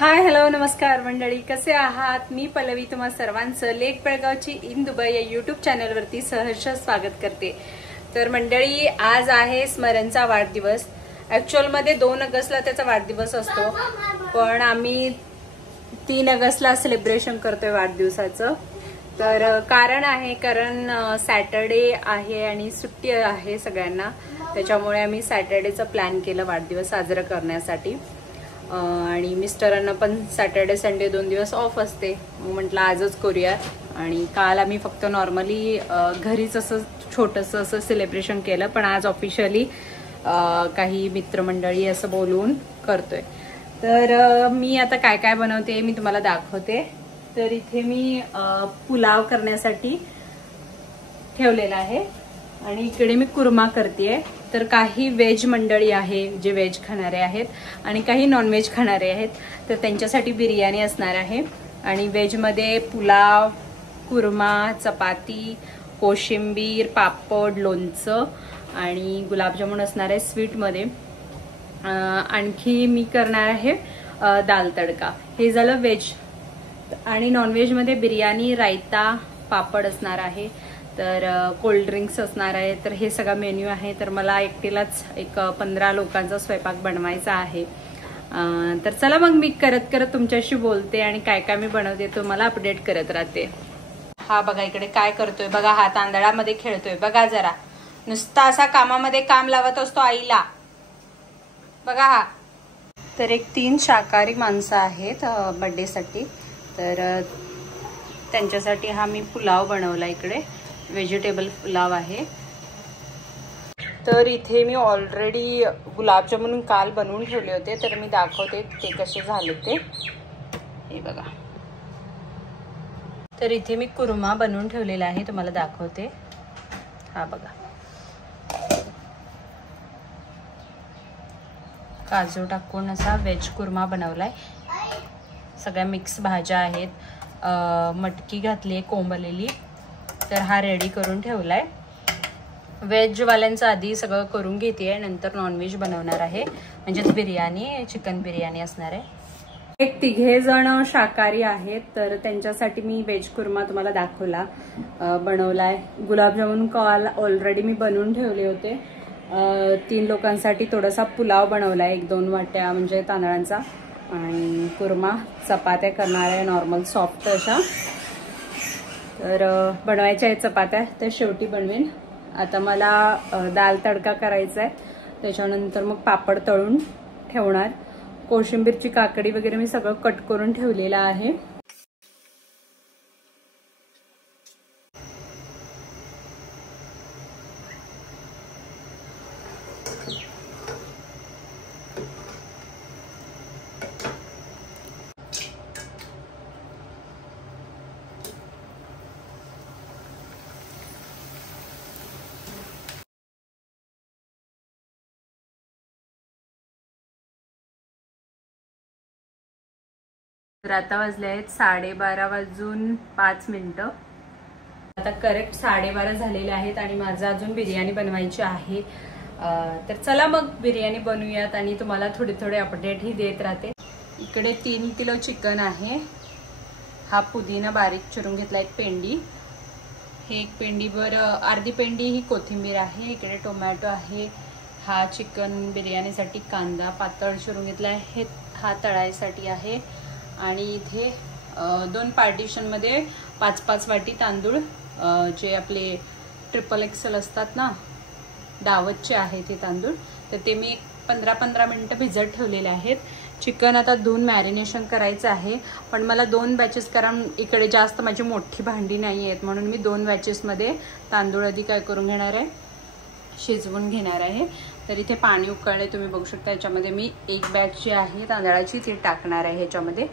Hi hello नमस्कार मंडळी, कसे आहात? मी पल्लवी तुम्हा सर्वांचं लेक बेळगावची इन दुबई या यूट्यूब चॅनलवरती सहर्ष स्वागत करते। तर मंडळी, आज आहे स्मरणचा वाढदिवस। ॲक्च्युअलमध्ये 2 ऑगस्टला त्याचा वाढदिवस असतो, पण आम्ही 3 ऑगस्टला सेलिब्रेशन करतोय वाढदिवसाचं। तर कारण सॅटरडे आहे आणि सुट्टी आहे सगळ्यांना, त्याच्यामुळे आम्ही सॅटरडेचा प्लॅन केला वाढदिवस साजरा करण्यासाठी। आणि मिस्टरांना पण सॅटरडे संडे 2 दिवस ऑफ असते, मग म्हटलं आजच करूया। आणि काल आम्ही फक्त नॉर्मली घरीच असं छोटंसं असं सेलिब्रेशन केलं, पण आज ऑफिशियली काही मित्रमंडळी असं बोलवून करतोय। तर मी आता काय काय बनवते मी तुम्हाला दाखवते। तर इथे मी पुलाव करण्यासाठी ठेवलेला आहे आणि इकडे मी कुर्मा करतेय। तर काही व्हेज मंडळी आहे जे व्हेज खाणारे आहेत आणि काही नॉनव्हेज खाणारे आहेत, तर त्यांच्यासाठी बिर्याणी असणार आहे। आणि व्हेजमध्ये पुलाव, कुर्मा, चपाती, कोशिंबीर, पापड, लोणचं आणि गुलाबजामुन असणार आहे स्वीटमध्ये। आणखी मी करणार आहे दाल तडका। हे झालं व्हेज। आणि नॉनव्हेजमध्ये बिर्याणी, रायता, पापड असणार आहे, तर कोल्ड ड्रिंक्स असणार आहे। तर हे सगळा मेन्यू आहे। तर मला एकटीलाच एक 15 लोकांचा स्वयंपाक बनवायचा आहे। तर चला मग मी करत करत तुमच्याशी बोलते आणि काय काय मी बनवते तुम्हाला अपडेट करत राहते। हा बघा इकडे काय करतोय बघा, हा तांदळामध्ये खेळतोय बघा, जरा नुसता असा कामामध्ये काम लावत असतो आईला बघा हा। तर एक 3 शाकाहारी माणसं आहेत बर्थडेसाठी, तर त्यांच्यासाठी हा मी पुलाव बनवला। इकडे व्हेजिटेबल पुलाव आहे। तर इथे मी ऑलरेडी गुलाबजामुन काल बनवून ठेवले होते, तर मी दाखवते ते कसे झाले ते। हे बघा, तर इथे मी कुर्मा बनवून ठेवलेला आहे, तुम्हाला दाखवते। हा बघा, काजू टाकून असा व्हेज कुर्मा बनवलाय। सगळ्या मिक्स भाज्या आहेत, मटकी घातली आहे कोंबलेली, तर हा रेडी करून ठेवलाय। व्हेजवाल्यांचं आधी सगळं करून घेते, नंतर नॉनव्हेज बनवणार आहे, म्हणजेच बिर्याणी, चिकन बिर्याणी असणार आहे। एक 3 जण शाकाहारी आहेत, तर त्यांच्यासाठी मी व्हेज कुर्मा तुम्हाला दाखवला, बनवलाय। गुलाबजामुन काल ऑलरेडी मी बनवून ठेवले होते। 3 लोकांसाठी थोडासा पुलाव बनवलाय, 1-2 वाट्या म्हणजे तांदळांचा। आणि कुर्मा, चपात्या करणार आहे नॉर्मल सॉफ्ट अशा। तर बनवायच्या आहेत चपात्या, तर शेवटी बनवेन। आता मला दाल तडका करायचा आहे, त्याच्यानंतर मग पापड तळून ठेवणार। कोशिंबीरची काकडी वगैरे मी सगळं कट करून ठेवलेलं आहे। तर आता वाजले आहेत 12:30 आता करेक्ट 12:30 झालेले आहेत आणि माझं अजून बिर्याणी बनवायची आहे। तर चला मग बिर्याणी बनवूयात आणि तुम्हाला थोडे अपडेट ही देत राहते। इकडे 3 किलो चिकन आहे। हा पुदिना बारीक चिरून घेतला, 1 पेंडी, हे 1 पेंडीवर अर्धी पेंडी ही कोथिंबीर आहे। इकडे टोमॅटो आहे। हा चिकन बिर्याणीसाठी कांदा पातळ चिरून घेतला आहे, हा तळायसाठी आहे। आणि इथे 2 पार्टिशनमध्ये 5-5 वाटी तांदूळ, जे आपले ट्रिपल एक्सेल असतात ना, दावतचे आहे ते तांदूळ, तर ते मी 15-15 मिनिटं भिजत ठेवलेले आहेत। चिकन आता धुवून मॅरिनेशन करायचं आहे, पण मला 2 बॅचेस, कारण इकडे जास्त माझी मोठी भांडी नाही आहेत, म्हणून मी 2 बॅचेसमध्ये तांदूळ आधी काय करून घेणार आहे, शिजवून घेणार आहे। तर इथे पाणी उकळले तुम्ही बघू शकता। याच्यामध्ये मी 1 बॅच जी आहे तांदळाची ती टाकणार आहे ह्याच्यामध्ये,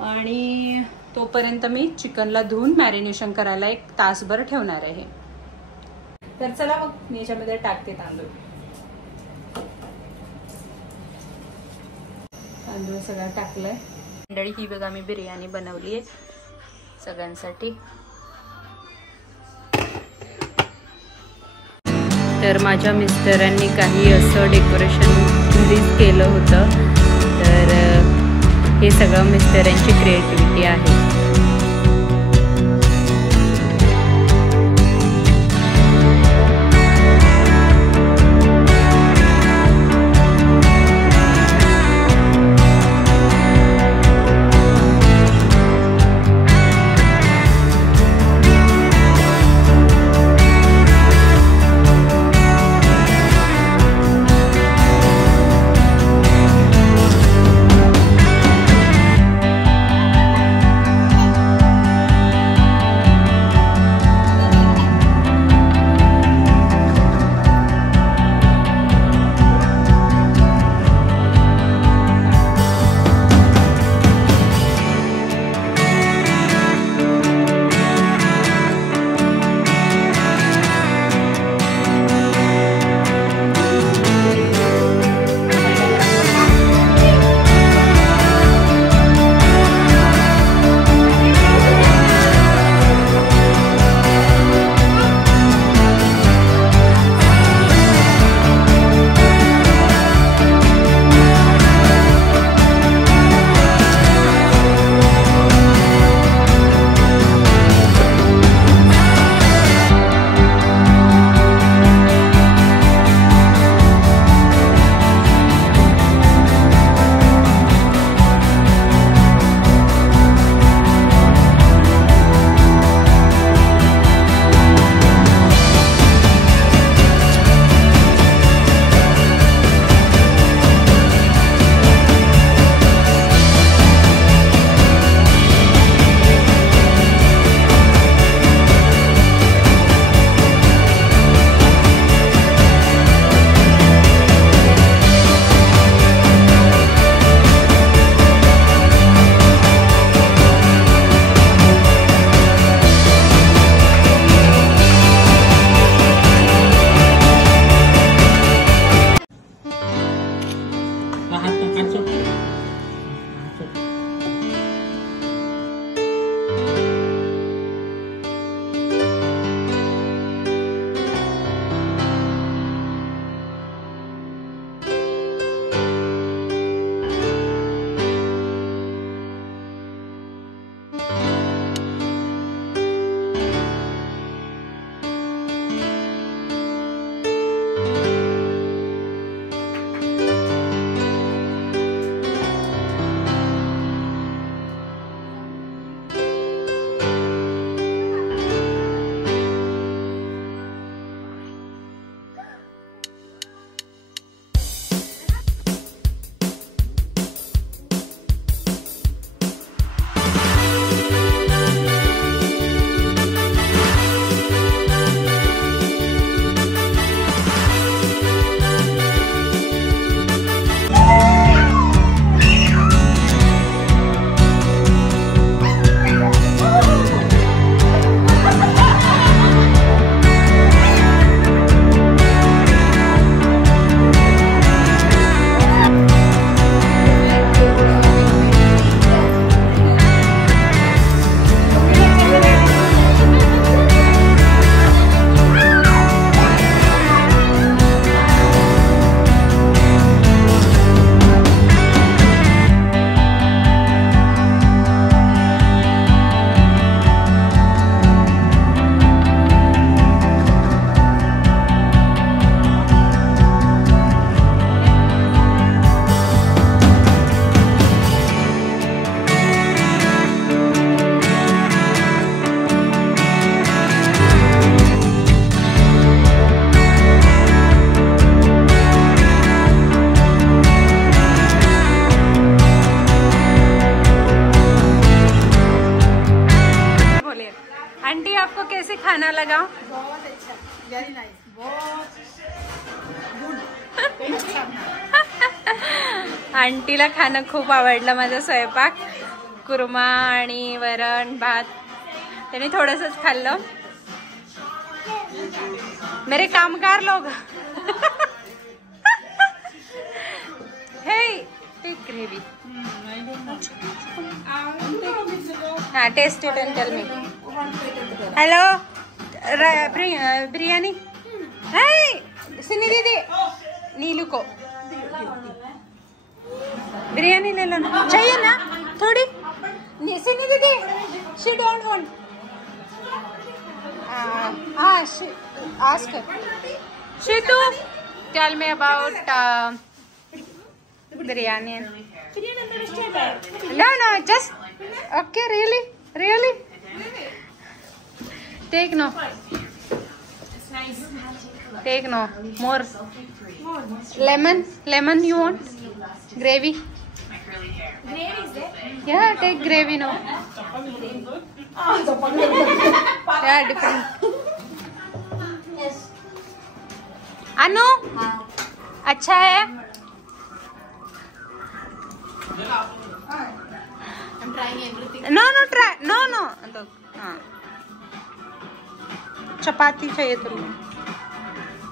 आणि तोपर्यंत मी चिकनला धुवून मॅरिनेशन करायला 1 तासभर ठेवणार आहे। तर चला मग मी याच्यामध्ये टाकते तांदूळ सगळं टाकलंय। मंडळी, ही बघा मी बिर्याणी बनवली आहे सगळ्यांसाठी। तर माझ्या मिस्टरांनी काही असं डेकोरेशन घरीच केलं होतं, तर हे सगळं मिस्टरांची क्रिएटिव्हिटी आहे. खाना लगा? बहुत अच्छा, वेरी नाइस, बहुत गुड. आंटीला खाणं खूप आवडलं माझा स्वयंपाक. कुर्मा आणि वरण भात त्याने थोडंसंच खाल्लं. मेरे कामगार लोग हे टेक ग्रेवी. हाँ, taste it and tell me. Hello, biryani. Hey Sini दीदी, नीलू को बिरयानी ले लो ना, चाहिए ना थोड़ी? सिनी दीदी, she don't want. She ask her. Shitu, tell me about biryani. No, just okay. Really. Take no. Take no more. Lemon you want? Gravy? Yeah, take gravy now. Yeah, different. अनु, अच्छा है? I'm trying everything. No. हाँ. चपाती चाहिए तुम्हें?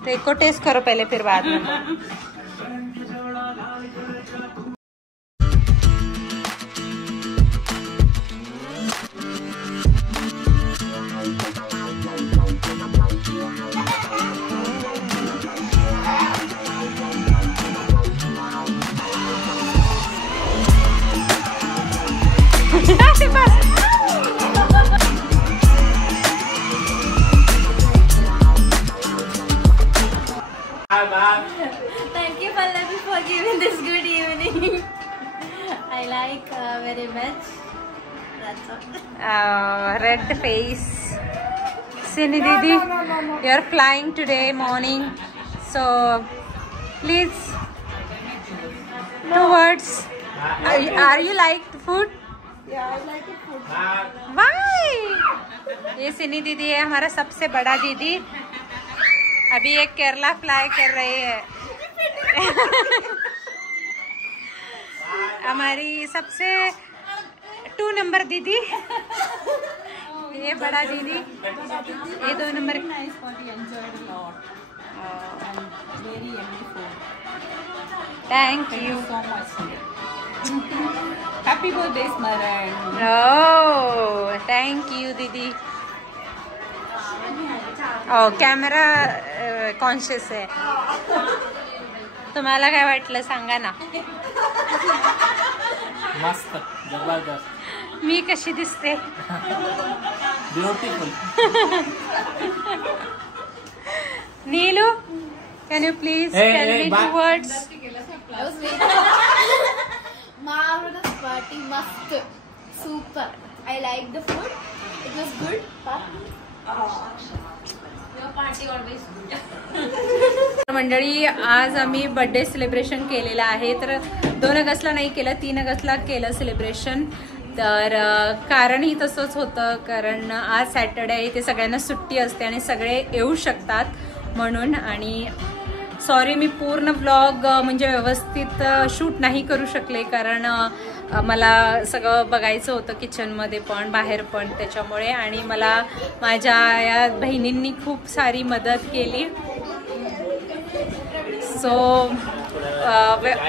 तो एक को taste करो पहले, फिर बाद में. Thank you, Pallavi, for giving this good evening. I like very much. That's all. Red face. Sini Didi, you're flying today morning. So, please, 2 words. Are you like food? Yeah, I like the food. Why? ये सिनी दीदी है, हमारा सबसे बड़ा दीदी. अभी एक केरला फ्लाई कर रही है. हमारी सबसे 2 नंबर दीदी, ये बड़ा दीदी, ये 2 number. Nice for the enjoyed a lot. And very yummy food. Thank Thank you. you so much. Happy birthday, Smaran. Oh, thank you दीदी. कॅमेरा कॉन्शियस आहे. तुम्हाला काय वाटलं सांगा ना. मस्त, जबरदस्त. मी कशी दिसते? Beautiful. Neelu, can you please tell me 2 words? I was waiting. Marvelous party, must, super. I like the food. It was good. Your party always good. मंडळी, आज आम्ही बर्थडे सेलिब्रेशन केलेलं आहे. तर 2 ऑगस्टला नाही केलं, 3 ऑगस्टला केलं सेलिब्रेशन. तर कारणही तसंच होतं, कारण आज सॅटर्डे आहे, ते सगळ्यांना सुट्टी असते आणि सगळे येऊ शकतात म्हणून. आणि सॉरी, मी पूर्ण व्लॉग म्हणजे व्यवस्थित शूट नाही करू शकले, कारण मला सगळं बघायचं होतं किचनमध्ये पण बाहेर पण, त्याच्यामुळे. आणि मला माझ्या या बहिणींनी खूप सारी मदत केली. सो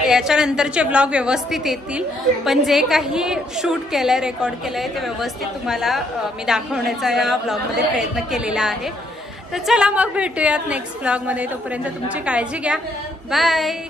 याच्यानंतरचे ब्लॉग व्यवस्थित येतील, पण जे काही शूट केलं आहे, रेकॉर्ड केलं आहे, ते व्यवस्थित तुम्हाला मी दाखवण्याचा या ब्लॉगमध्ये प्रयत्न केलेला आहे. तर चला मग भेटूयात नेक्स्ट ब्लॉगमध्ये. तोपर्यंत तुमची काळजी घ्या. बाय.